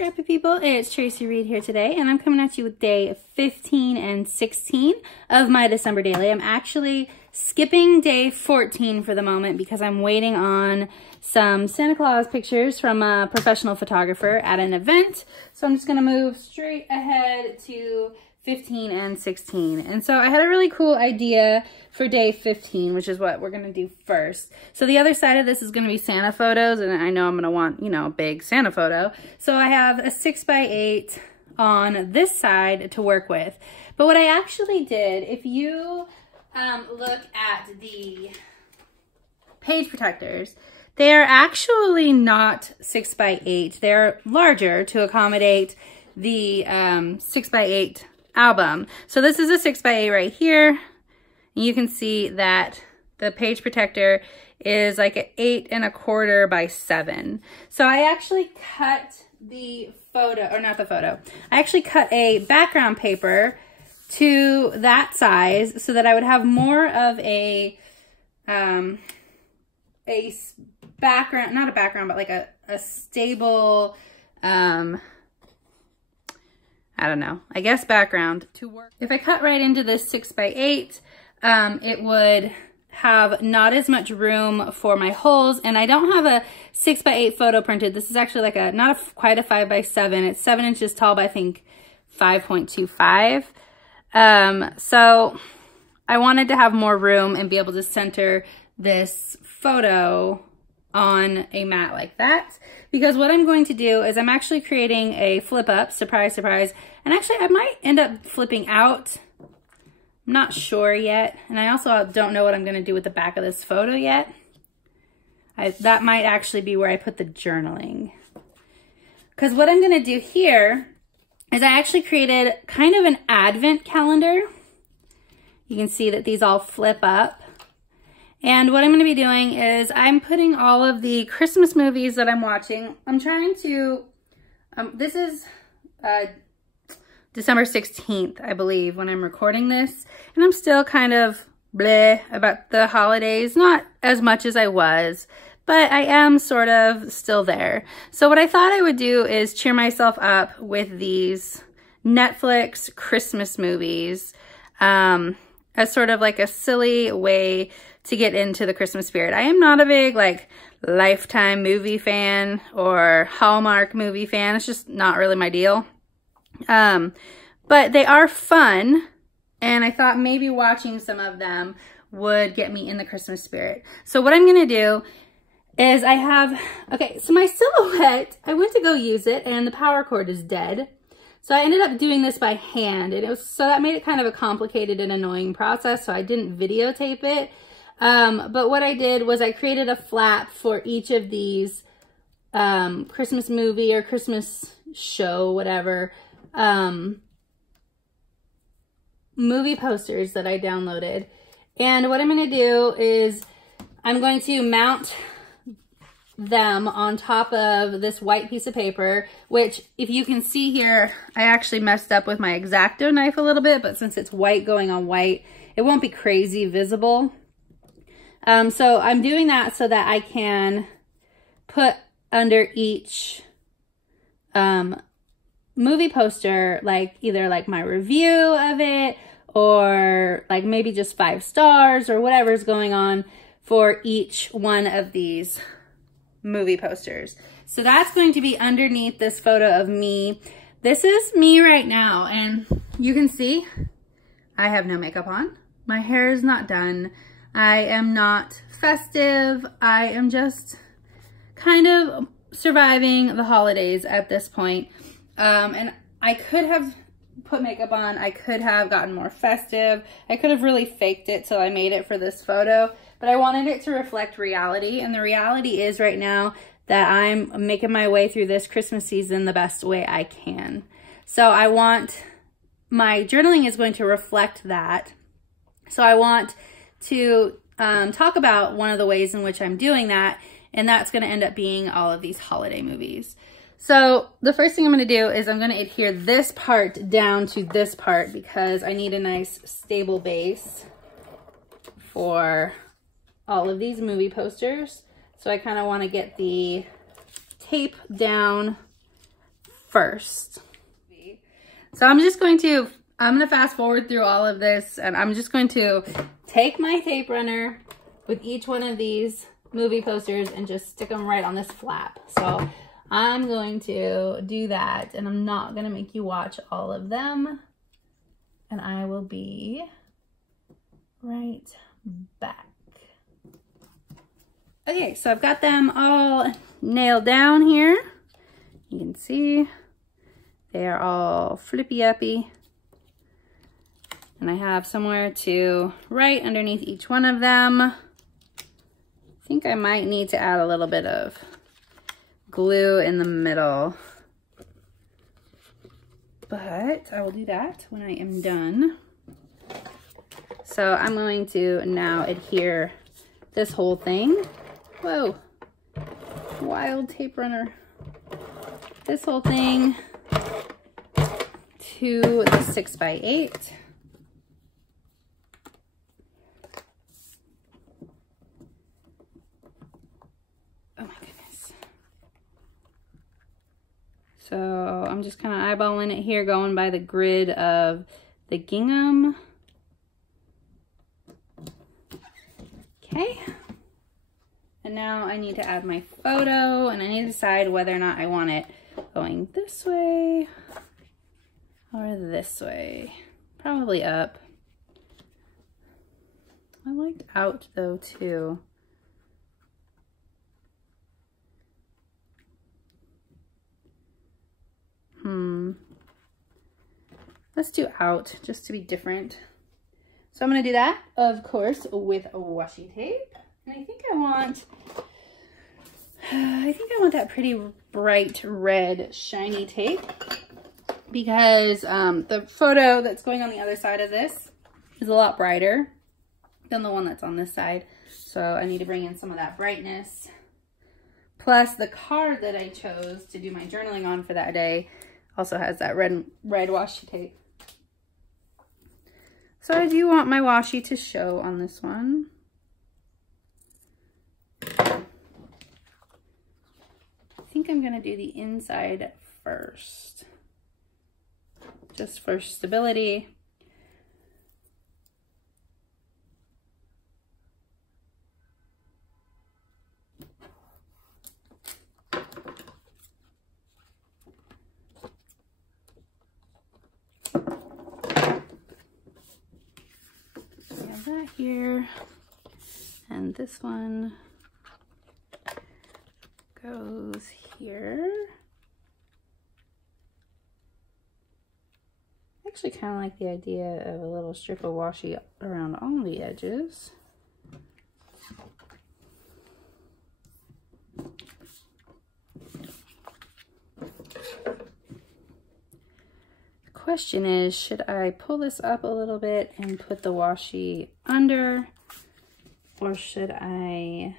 Scrappy people, it's Tracy Reed here today, and I'm coming at you with day 15 and 16 of my December daily. I'm actually skipping day 14 for the moment because I'm waiting on some Santa Claus pictures from a professional photographer at an event. So I'm just gonna move straight ahead to 15 and 16. And so I had a really cool idea for day 15, which is what we're gonna do first. So the other side of this is gonna be Santa photos, and I know I'm gonna want, you know, a big Santa photo. So I have a 6x8 on this side to work with. But what I actually did, if you look at the page protectors, they're actually not 6x8. They're larger to accommodate the 6x8 album. So this is a 6x8 right here. You can see that the page protector is like an 8¼ by 7. So I actually cut the photo, or not the photo, I actually cut a background paper to that size so that I would have more of a background, not a background, but like a stable, I don't know, I guess background to work. If I cut right into this 6x8, it would have not as much room for my holes, and I don't have a 6x8 photo printed. This is actually like a, not quite a 5x7. It's 7 inches tall by I think 5.25. So I wanted to have more room and be able to center this photo on a mat like that, because what I'm going to do is I'm actually creating a flip up, surprise, surprise, and actually I might end up flipping out. I'm not sure yet, and I also don't know what I'm going to do with the back of this photo yet. That might actually be where I put the journaling, because what I'm going to do here is I actually created kind of an advent calendar. You can see that these all flip up. And what I'm going to be doing is I'm putting all of the Christmas movies that I'm watching. I'm trying to, this is December 16th, I believe, when I'm recording this. And I'm still kind of bleh about the holidays, not as much as I was, but I am sort of still there. So what I thought I would do is cheer myself up with these Netflix Christmas movies as sort of like a silly way to get into the Christmas spirit. I am not a big like Lifetime movie fan or Hallmark movie fan. It's just not really my deal. But they are fun, and I thought maybe watching some of them would get me in the Christmas spirit. So what I'm gonna do is I have, okay, so my silhouette, I went to go use it and the power cord is dead. So I ended up doing this by hand, and so that made it kind of a complicated and annoying process, so I didn't videotape it. But what I did was I created a flap for each of these Christmas movie or Christmas show, whatever, movie posters that I downloaded. And what I'm going to do is I'm going to mount them on top of this white piece of paper, which if you can see here, I actually messed up with my X-Acto knife a little bit, but since it's white going on white, it won't be crazy visible. So I'm doing that so that I can put under each movie poster, like either like my review of it or like maybe just 5 stars or whatever's going on for each one of these movie posters. So that's going to be underneath this photo of me. This is me right now, and you can see I have no makeup on. My hair is not done. I am not festive. I am just kind of surviving the holidays at this point. And I could have put makeup on. I could have gotten more festive. I could have really faked it till I made it for this photo, but I wanted it to reflect reality. And the reality is right now that I'm making my way through this Christmas season the best way I can. So I want, my journaling is going to reflect that. So I want to talk about one of the ways in which I'm doing that, and that's going to end up being all of these holiday movies. So the first thing I'm going to do is I'm going to adhere this part down to this part because I need a nice stable base for all of these movie posters. So I kind of want to get the tape down first. So I'm gonna fast forward through all of this, and I'm just going to take my tape runner with each one of these movie posters and just stick them right on this flap. So I'm going to do that, and I'm not gonna make you watch all of them, and I will be right back. Okay, so I've got them all nailed down here. You can see they are all flippy-uppy. And I have somewhere to write underneath each one of them. I think I might need to add a little bit of glue in the middle. But I will do that when I am done. So I'm going to now adhere this whole thing. Whoa, wild tape runner. This whole thing to the 6x8. Oh my goodness. So I'm just kind of eyeballing it here, going by the grid of the gingham. Okay. And now I need to add my photo, and I need to decide whether or not I want it going this way or this way. Probably up. I liked out though too. Let's do out just to be different. So I'm gonna do that, of course, with a washi tape. And I think I want that pretty bright red shiny tape, because the photo that's going on the other side of this is a lot brighter than the one that's on this side. So I need to bring in some of that brightness. Plus the card that I chose to do my journaling on for that day also has that red washi tape. So I do want my washi to show on this one. I think I'm gonna do the inside first, just for stability. That here, and this one goes here. I actually kind of like the idea of a little strip of washi around all the edges. Question is, should I pull this up a little bit and put the washi under, or should I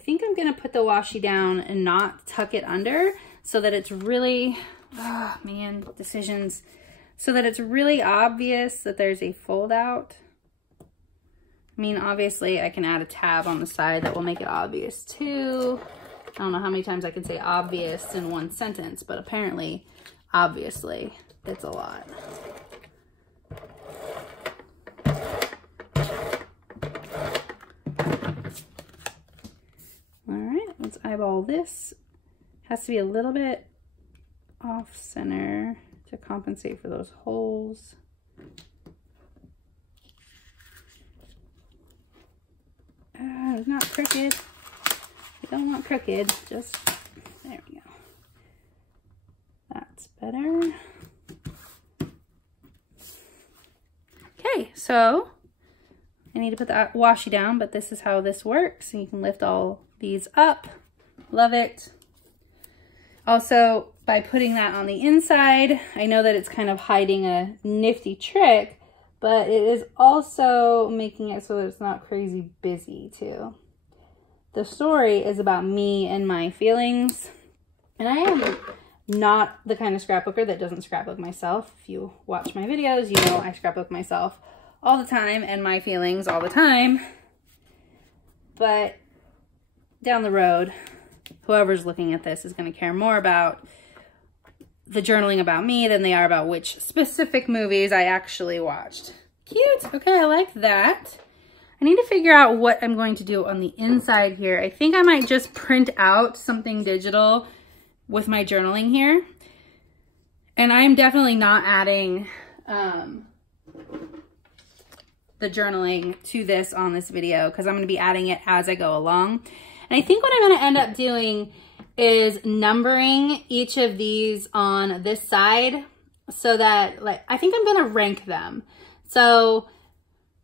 think I'm gonna put the washi down and not tuck it under, so that it's really, oh man, decisions, so that it's really obvious that there's a fold out. I mean, obviously I can add a tab on the side that will make it obvious too. I don't know how many times I can say obvious in one sentence, but apparently, obviously, it's a lot. All right, let's eyeball this. Has to be a little bit off center to compensate for those holes. Not crooked. You don't want crooked, just, there we go. That's better. Okay, so I need to put the washi down, but this is how this works. And you can lift all these up. Love it. Also, by putting that on the inside, I know that it's kind of hiding a nifty trick, but it is also making it so that it's not crazy busy too. The story is about me and my feelings, and I am not the kind of scrapbooker that doesn't scrapbook myself. If you watch my videos, you know I scrapbook myself all the time and my feelings all the time. But down the road, whoever's looking at this is going to care more about the journaling about me than they are about which specific movies I actually watched. Cute. Okay, I like that. I need to figure out what I'm going to do on the inside here. I think I might just print out something digital with my journaling here. And I'm definitely not adding the journaling to this on this video because I'm going to be adding it as I go along. And I think what I'm going to end up doing is numbering each of these on this side so that, like, I think I'm going to rank them. So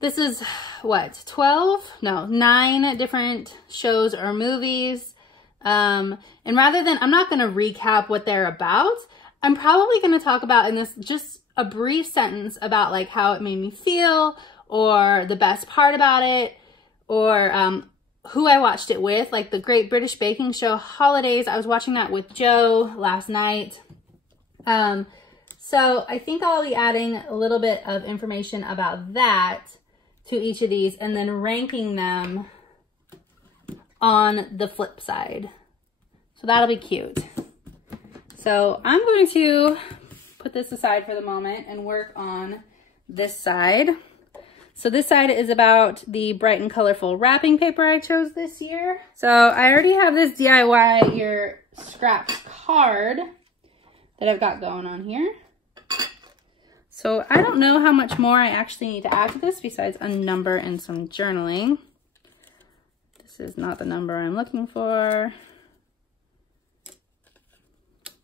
this is what, 9 different shows or movies. And rather than, I'm not going to recap what they're about. I'm probably going to talk about in this just a brief sentence about like how it made me feel or the best part about it or who I watched it with, like the Great British Baking Show Holidays. I was watching that with Joe last night. So I think I'll be adding a little bit of information about that to each of these and then ranking them on the flip side. So that'll be cute. So I'm going to put this aside for the moment and work on this side. So this side is about the bright and colorful wrapping paper I chose this year. So I already have this DIY your scraps card that I've got going on here. So I don't know how much more I actually need to add to this besides a number and some journaling. This is not the number I'm looking for.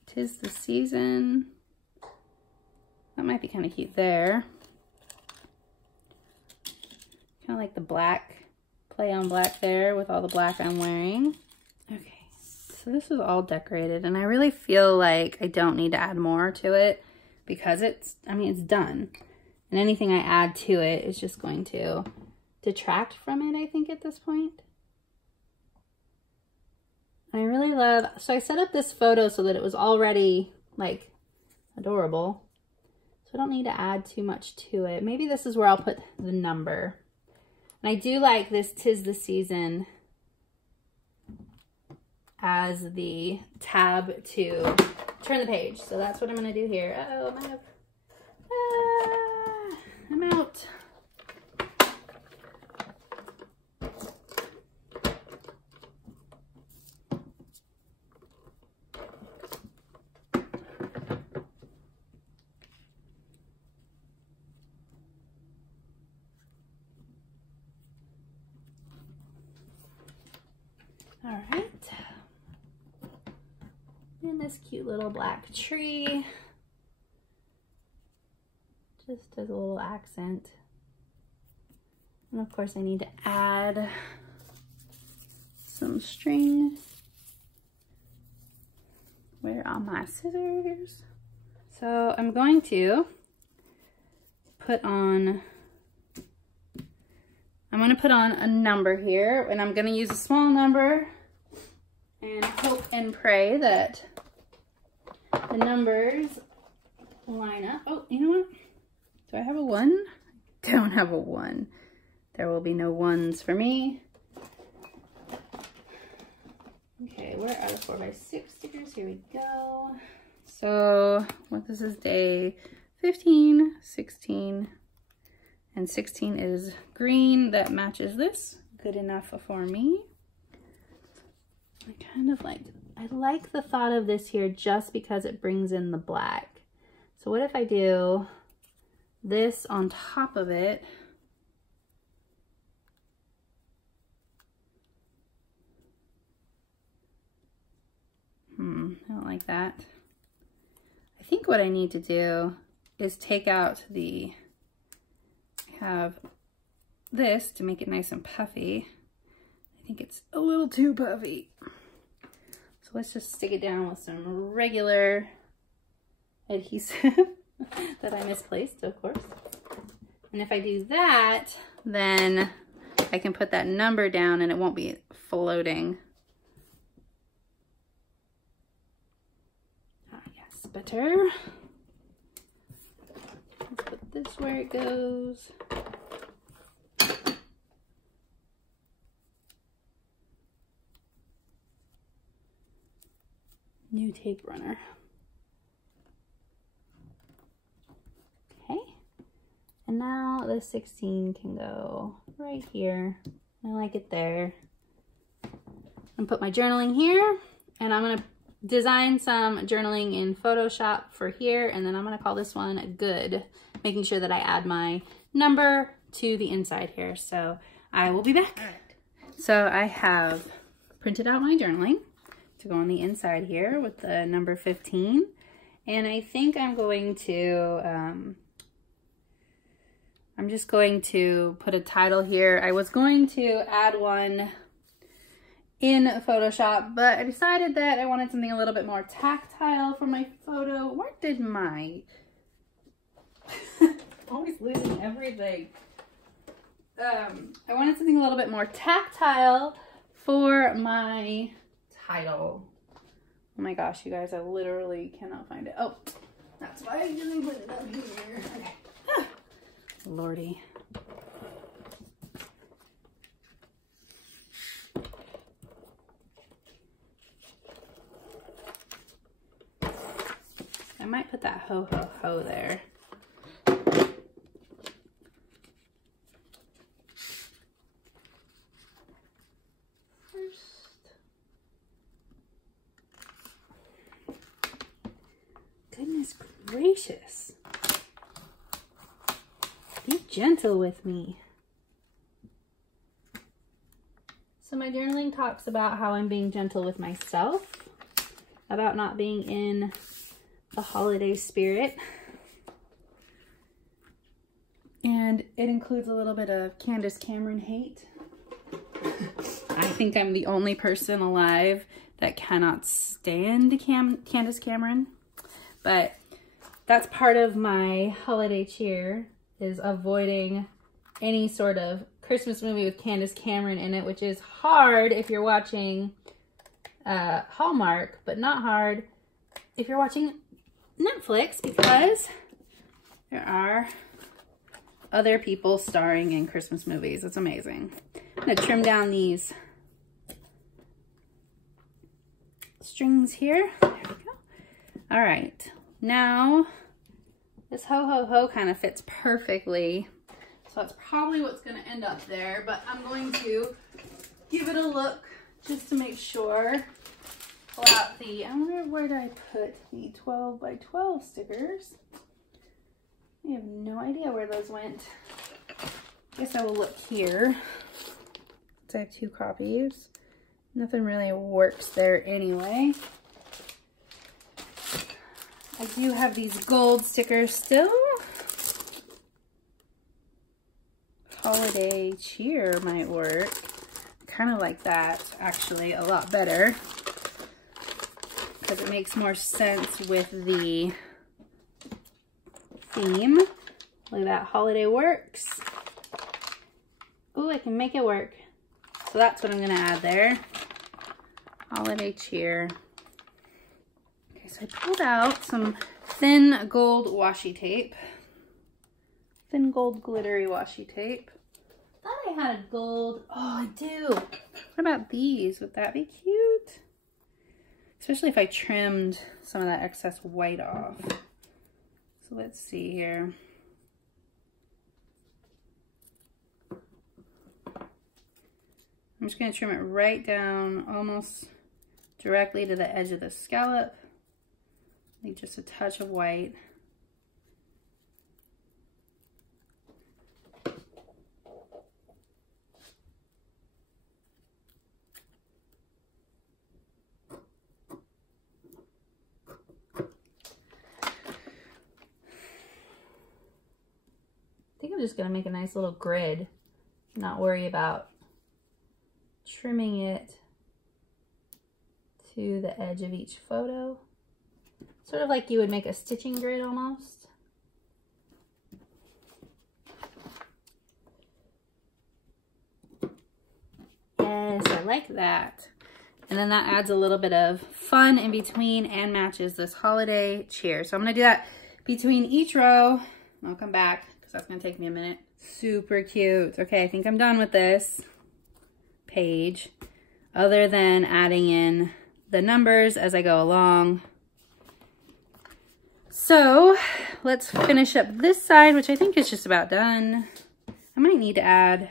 'Tis the season. That might be kind of cute there. Kind of like the black, play on black there with all the black I'm wearing. Okay, so this is all decorated and I really feel like I don't need to add more to it because it's, I mean, it's done. And anything I add to it is just going to detract from it, I think, at this point. I really love, so I set up this photo so that it was already like adorable. So I don't need to add too much to it. Maybe this is where I'll put the number. And I do like this 'Tis the Season as the tab to turn the page. So that's what I'm going to do here. Uh-oh, I'm out. All right, and this cute little black tree, just as a little accent. And of course I need to add some string. Where are my scissors? So I'm going to put on a number here, and I'm going to use a small number and hope and pray that the numbers line up. Oh, you know what? Do I have a 1? I don't have a 1. There will be no 1s for me. Okay, where are the 4x6 stickers? Here we go. So, what this is day 15, 16, and 16 is green. That matches this. Good enough for me. I like the thought of this here just because it brings in the black. So what if I do this on top of it? I don't like that. I think what I need to do is take out have this to make it nice and puffy. I think it's a little too puffy. So let's just stick it down with some regular adhesive that I misplaced, of course. And if I do that, then I can put that number down and it won't be floating. Ah, yes, better. Let's put this where it goes. New tape runner. And now the 16 can go right here. I like it there. I'm gonna put my journaling here, and I'm gonna design some journaling in Photoshop for here, and then I'm gonna call this one Good, making sure that I add my number to the inside here. So I will be back. All right. So I have printed out my journaling to go on the inside here with the number 15. And I think I'm going to, I'm just going to put a title here. I was going to add one in Photoshop, but I decided that I wanted something a little bit more tactile for my photo. Where did my, always losing everything. I wanted something a little bit more tactile for my title. Oh my gosh, you guys, I literally cannot find it. Oh, that's why I didn't put it up here. Okay. Ah, Lordy. I might put that ho ho ho there. Goodness gracious. Be gentle with me. So my journaling talks about how I'm being gentle with myself, about not being in the holiday spirit. And it includes a little bit of Candace Cameron hate. I think I'm the only person alive that cannot stand Candace Cameron. But that's part of my holiday cheer, is avoiding any sort of Christmas movie with Candace Cameron in it, which is hard if you're watching Hallmark, but not hard if you're watching Netflix, because there are other people starring in Christmas movies. It's amazing. I'm gonna trim down these strings here. There we go. All right, now this ho ho ho kind of fits perfectly. So that's probably what's gonna end up there, but I'm going to give it a look just to make sure. Pull out the, I wonder where did I put the 12 by 12 stickers? I have no idea where those went. I guess I will look here. So I have 2 copies. Nothing really works there anyway. I do have these gold stickers still. Holiday cheer might work. Kind of like that, actually, a lot better, because it makes more sense with the theme. Look at that, holiday works. Ooh, I can make it work. So that's what I'm gonna add there. Holiday cheer. Okay, so I pulled out some thin gold washi tape. Thin gold glittery washi tape. Thought I had a gold, oh I do. What about these? Would that be cute? Especially if I trimmed some of that excess white off. So let's see here. I'm just going to trim it right down, almost directly to the edge of the scallop. Leave just a touch of white. I think I'm just going to make a nice little grid, not worry about trimming it to the edge of each photo. Sort of like you would make a stitching grid almost. Yes, I like that. And then that adds a little bit of fun in between and matches this holiday cheer. So I'm gonna do that between each row. I'll come back because that's gonna take me a minute. Super cute. Okay, I think I'm done with this page, other than adding in the numbers as I go along. So let's finish up this side, which I think is just about done. I might need to add,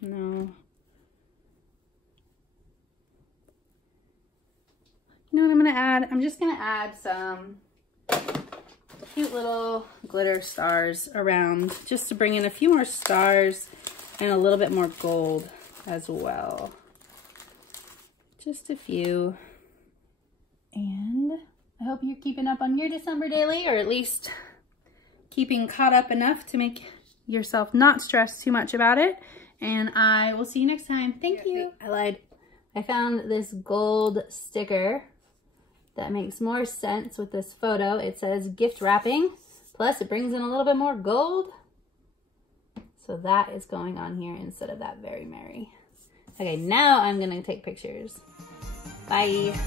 no. You know what I'm gonna add? I'm just gonna add some cute little glitter stars around just to bring in a few more stars and a little bit more gold as well. Just a few. And I hope you're keeping up on your December daily, or at least keeping caught up enough to make yourself not stress too much about it. And I will see you next time. Thank you. I lied. I found this gold sticker that makes more sense with this photo. It says gift wrapping, plus it brings in a little bit more gold. So that is going on here instead of that very merry. Okay, now I'm gonna take pictures. Bye.